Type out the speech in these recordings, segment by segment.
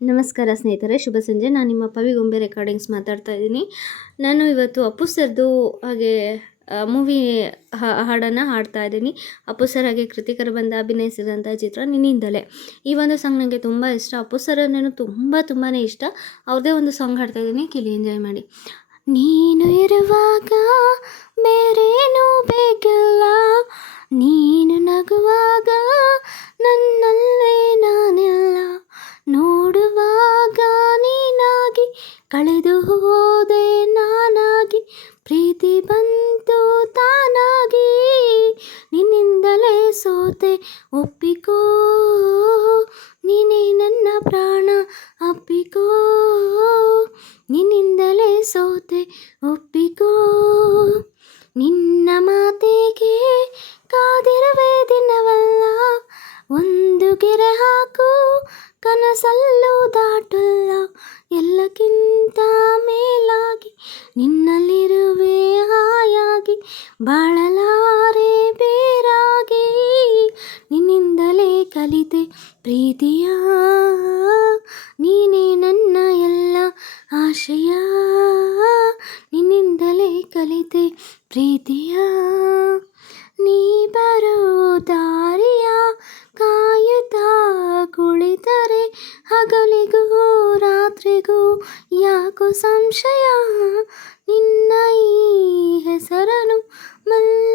ನಮಸ್ಕಾರ ಸ್ನೇಹಿತರೆ, ಶುಭ ಸಂಜೆ. ನಾನು ನಿಮ್ಮ ಪವಿಗೊಂಬೆ ರೆಕಾರ್ಡಿಂಗ್ಸ್ ಮಾತಾಡ್ತಾ ಇದ್ದೀನಿ. ನಾನು ಇವತ್ತು ಅಪ್ಪು ಸರ್ದು ಹಾಗೆ ಮೂವಿ ಹಾಡನ್ನು ಹಾಡ್ತಾ ಇದ್ದೀನಿ. ಅಪ್ಪು ಸರ್ ಹಾಗೆ ಕೃತಿಕರು ಬಂದ ಅಭಿನಯಿಸಿದಂಥ ಚಿತ್ರ ನಿನ್ನಿಂದಲೇ. ಈ ಒಂದು ಸಾಂಗ್ ನನಗೆ ತುಂಬ ಇಷ್ಟ. ಅಪ್ಪು ಸರ್ ನಾನು ತುಂಬ ತುಂಬಾ ಇಷ್ಟ. ಅವ್ರದೇ ಒಂದು ಸಾಂಗ್ ಹಾಡ್ತಾ ಇದ್ದೀನಿ. ಕಿಲಿ ಎಂಜಾಯ್ ಮಾಡಿ. ನೀನು ಇರುವಾಗ, ಬೇರೇನೂ ಬೇಕಿಲ್ಲ. ನೀನು ನಗುವಾಗ ಒಪ್ಪಿಕೋ, ನೀನೇ ನನ್ನ ಪ್ರಾಣ, ಅಪ್ಪಿಕೋ, ನಿನ್ನಿಂದಲೇ ಸೋತೆ, ಒಪ್ಪಿಕೋ. ನಿನ್ನ ಮಾತಿಗೆ ಕಾದಿರುವೆ ದಿನವಲ್ಲ, ಒಂದು ಗೆರೆ ಹಾಕು, ಕನಸಲ್ಲೂ ದಾಟಲ್ಲ, ಎಲ್ಲಕ್ಕಿಂತ ಮೇಲಾಗಿ, ನಿನ್ನಲ್ಲಿರುವೆ ಹಾಯಾಗಿ ಬಾಳಲಾರೆ. ಪ್ರೀತಿಯ ನೀನೇ ನನ್ನ ಎಲ್ಲ ಆಶಯ? ನಿನ್ನಿಂದಲೇ ಕಲಿತೆ ಪ್ರೀತಿಯ? ನೀ ಬರೋ ದಾರಿಯ ಕಾಯುತ್ತಾ ಕುಳಿತರೆ ಹಗಲಿಗೂ ರಾತ್ರಿಗೂ ಯಾಕೋ ಸಂಶಯ? ನಿನ್ನ ಈ ಹೆಸರನ್ನು ಮೆಲ್ಲಗೆ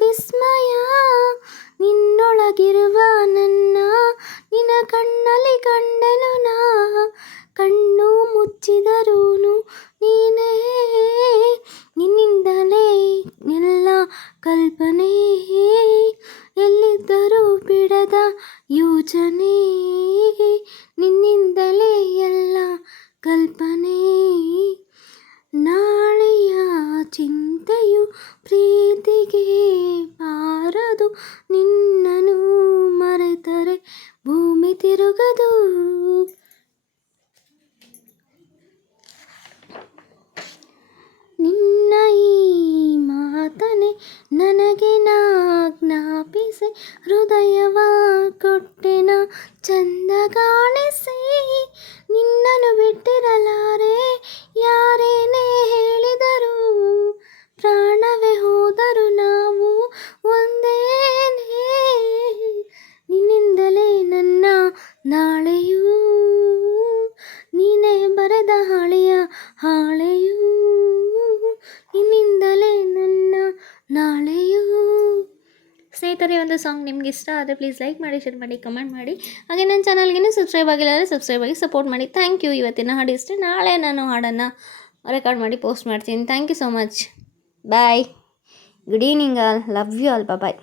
ವಿಸ್ಮಯ. ನಿನ್ನೊಳಗಿರುವ ನನ್ನ, ನಿನ್ನ ಕಣ್ಣಲ್ಲಿ ಕಂಡನು ನಾ. ಕಣ್ಣು ಮುಚ್ಚಿದರೂನು ನೀನೇ. ನಿನ್ನಿಂದಲೇ ಎಲ್ಲ ಕಲ್ಪನೆ. ಎಲ್ಲಿದ್ದರೂ ಬಿಡದ ಯೋಚನೆ. ನಿನ್ನನು ಮರೆತರೆ, ಭೂಮಿ ತಿರುಗದು. ನಿನ್ನ ಈ ಮಾತನೆ ನನಗೆ ನಾ ಜ್ಞಾಪಿಸಿ, ಹೃದಯವ ಕೊಟ್ಟೆನ ಚಂದ ಕಾಣಿಸಿ, ನಿನ್ನನ್ನು ಬಿಟ್ಟಿರಲಾರೆ. ಬರೆದ ಹಾಳೆಯ ಹಾಳೆಯೂ ನಿನ್ನಿಂದಲೇ ನನ್ನ ನಾಳೆಯೂ. ಸ್ನೇಹಿತರೆ ಒಂದು ಸಾಂಗ್ ನಿಮ್ಗೆ ಇಷ್ಟ ಆದರೆ ಪ್ಲೀಸ್ ಲೈಕ್ ಮಾಡಿ ಶೇರ್ ಮಾಡಿ ಕಮೆಂಟ್ ಮಾಡಿ. ಹಾಗೆ ನನ್ನ ಚಾನಲ್ಗೆ ಸಬ್ಸ್ಕ್ರೈಬ್ ಆಗಿಲ್ಲ ಅಂದರೆ ಸಬ್ಸ್ಕ್ರೈಬ್ ಆಗಿ ಸಪೋರ್ಟ್ ಮಾಡಿ. ಥ್ಯಾಂಕ್ ಯು ಇವತ್ತಿನ ಹಾಡು ಇಷ್ಟೇ. ನಾಳೆ ನಾನು ಹಾಡನ್ನು ರೆಕಾರ್ಡ್ ಮಾಡಿ ಪೋಸ್ಟ್ ಮಾಡ್ತೀನಿ. Thank you so much bye good evening all love you all bye